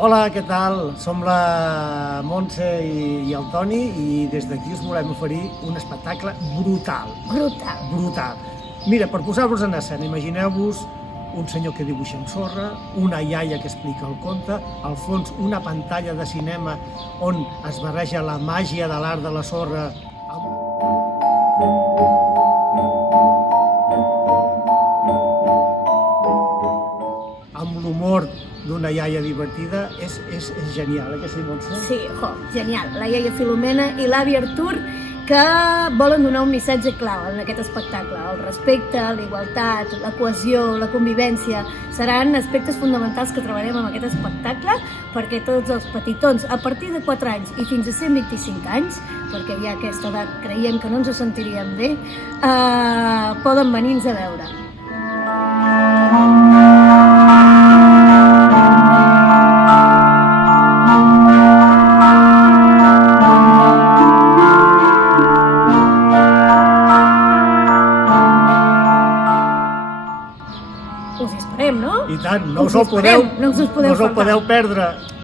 Hola, què tal? Som la Montse i el Toni i des d'aquí us volem oferir un espectacle brutal. Brutal. Brutal. Mira, per posar-vos en escena, imagineu-vos un senyor que dibuixa amb sorra, una iaia que explica el conte, al fons una pantalla de cinema on es barreja la màgia de l'art de la sorra amb l'humor d'una iaia divertida. És genial, que sí, Montse? Sí, genial. La iaia Filomena i l'avi Artur que volen donar un missatge clau en aquest espectacle. El respecte, la igualtat, la cohesió, la convivència seran aspectes fonamentals que treballarem en aquest espectacle perquè tots els petitons, a partir de 4 anys i fins a 125 anys, perquè ja a aquesta edat creiem que no ens sentiríem bé, poden venir-nos a veure. Us hi esperem, no? I tant, no us el podeu perdre.